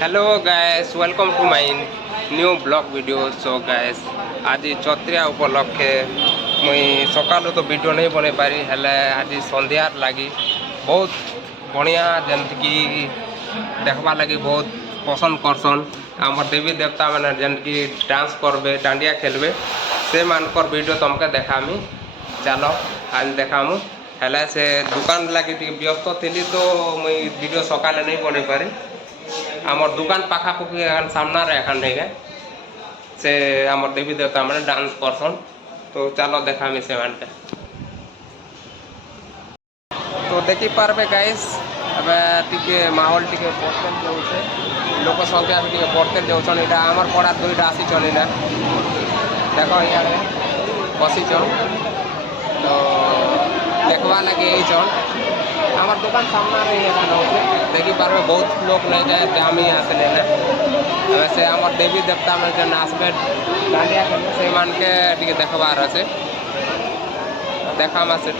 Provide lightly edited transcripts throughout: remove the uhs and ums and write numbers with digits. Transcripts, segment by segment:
Hello guys welcome to my new blog video. So guys आज चतुर्या उपलक्षे मुई सकालू तो वीडियो नहीं बन पारी हेले आज संध्यार लगी बहुत बढ़िया जमती देखवा लगी बहुत पसंद करसन आम देवी देवता मैंने जमती डांस करबे डांडिया खेलबे से मानकर वीडियो तुमके देखामी। चलो आज देखामु हेले से दुकान लगी व्यस्त थी तो मुई वीडियो सकाले नहीं बन पारी आमर दुकान पाखापुखी सामना एखान से आमर देवी देवता मैंने डांस करसन तो चलो देखा से मानते तो देखी पारे गाइस टे माहौल टे बढ़ते जाऊे लोक संख्या भी बढ़ते जाऊन यहाँ आमर पड़ा दुईटा आसीचन ना देख इे बसीचन तो देखवा लगे यहीचन आम दुकान सामना देखी पारे बहुत लोग नहीं जाए जाम ही आसले ना से आम देवी देवता में जो आसबे डांडिया खेल से मान के देखबार अच्छे देखा से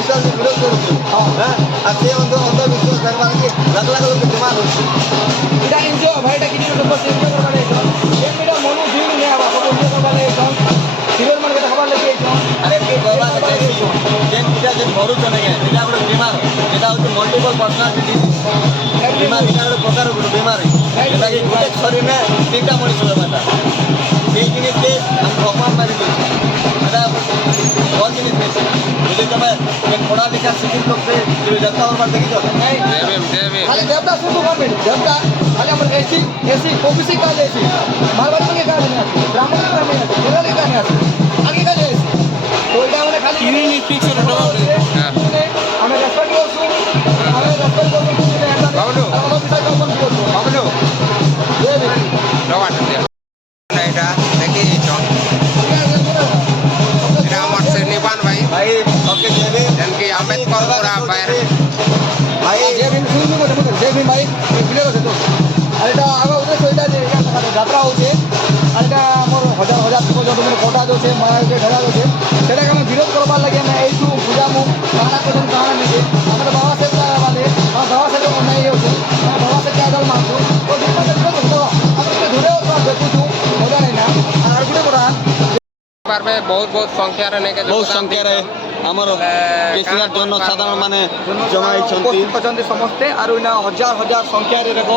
ଅନ୍ଧବିଶ୍ୱାସ ବିରୋଧ କରୁଛୁ ଆଉ ସେ ଅନ୍ଧବିଶ୍ୱାସ ଦେଖବାର କି ଲାଖ ଲାଖ ଲୋକ ଜମା କରୁଛୁ এটা এনজিও ভাই এটা কিছু লোক এনজিও করবার এসন এমনিটা মনু দিন নে আবার সব এনজিও করবার এসন সিভিল মানে কেটা খবর লাগি এসন আরে কি বাবা দেখি যেন এটা যে মরুছ না কে এটা ଗୋଟେ বিমার এটা হচ্ছে মল্টিপল পার্সোনালিটি ডিজিজ বিমার এটা ଗୋଟେ প্রকার ଗୋଟେ বিমার এটা কি ଗୋଟେ শরীরে তিনটা মଣିষ ব্যাপারটা এই জিনিসকে আমি ভগবান মারি দিয়েছি এটা বড় জিনিস নেই যদি তুমি পড়া লেখা শিখিত লোককে তুমি দেবতা হবার দেখিছ খালি দেবতা শুধু করবেন দেবতা খালি আমার এসি এসি ওবিসি কাজ এসি মারবাড়ি के কাজ আছে ব্রাহ্মণ কাজ আছে জেনারেল কাজ আছে আগে কাজ আছে তো এটা মানে খালি ইউনিক পিকচার হ্যাঁ আমি রেসপেক্ট করছি আমি রেসপেক্ট করছি বাবলু আমার বিষয় কখন কি করব বাবলু দে দে রওয়াটা দে এটা দেখি এটা আমার সে নিবান ভাই ভাই ওকে দেবে জানকি আম্বেদকর পুরা বাইরে ভাই জয় ভীম শুনুন মতে মতে জয় ভীম ভাই ভিডিও করছে তো আর এটা আগে উদ্দেশ্য এটা যে যাত্রা হচ্ছে আর এটা আমার হাজার হাজার পর্যন্ত মানে কোটা যাচ্ছে মায়াকে ঢেলা যাচ্ছে সেটাকে আমি বিরোধ করবার লাগে আমি এইটু বুঝামু কানা করুন কানা নিজে আমাদের বাবা সাহেব মানে আমার বাবা সাহেব অন্যায় হচ্ছে আমার বাবা সাহেবকে আদল মানতো তো বিরোধ করতো আমরা ধরেও দেখুছু মজা নেই না আর গুটে কথা পারবে বহুত বহুত সংখ্যার নেকে বহু সংখ্যাରେ ଆମର କେସିଆର ଜନସାଧାରଣ ମାନେ ଜମା ହେଇଛନ୍ତି ଉପସ୍ଥିତ ଅଛନ୍ତି ସମସ୍ତେ ଆରୁ ଇନା ହଜାର ହଜାର ସଂଖ୍ୟାରେ ଦେଖ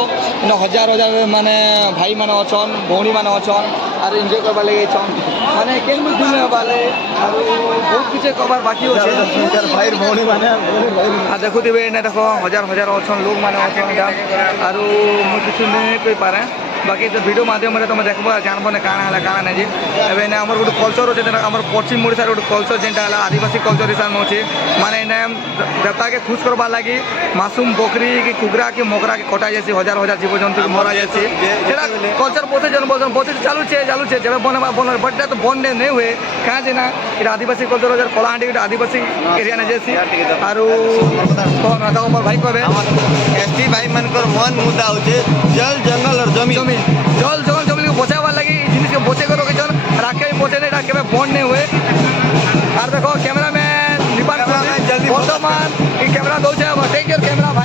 ଇନା ହଜାର ହଜାର ମାନେ ଭାଇମାନେ ଅଛନ୍ ଭଉଣୀମାନେ ଅଛନ୍ ଆରୁ ଏନ୍ଜୟ କରବାର୍ ଲାଗି ଯାଇଛନ୍ ମାନେ କେନ୍ ଦିନ ହେବାଲେ ଆରୁ ବହୁତ କିଛି କରବାର୍ ବାକି ଅଛେ ଭାଇର ଭଉଣୀ ମାନେ আর দেখুଥିବେ এনে দেখ হাজার হাজার অছন লোকମାନେ অছନ୍ আরু ମୁଁ କିଛି ନେଇ କହିପାରେ বাকি তো ভিডিও মাধ্যমে তুমি দেখব জানব না কাଣା হলা কাଣା নাই যে এবে এনে আমার গোটে কলচর আছে যেটা আমার পশ্চিম ওড়িশার গোটে কলচর যেটা হলা আদিবাসী কলচর হিসাবে আছে মানে এনে দেবতাকে খুশ করবার লাগি মাসুম বকরি কি কুকুরা কি মকরা কি কটা যাচ্ছে হাজার হাজার জীবজন্তু মরা যাচ্ছে সেটা কলচর বসে জন বসে চালুছে চালুছে যেবে বনবা বন বট তো বন্ডে নেই হুয়ে কাঁ যে না এটা আদিবাসী কলচর হাজার কলাহান্ডি এটা আদিবাসী এরিয়া নে যাচ্ছি আরু আমার ভাই কবে এসটি ভাই মানকর মন মুদা হচ্ছে জল জঙ্গল আর জমি জমি জল জঙ্গল জমিকে বচাবার লাগি এই জিনিসকে বচে করে রেখেছেন রাখে বচে নেই রাখে বন্ড নেই হয়ে আর দেখো ক্যামেরাম্যান নিপান Cameraman, জলদি বর্তমান এই ক্যামেরা দৌছে টেক ইউর ক্যামেরা ভাই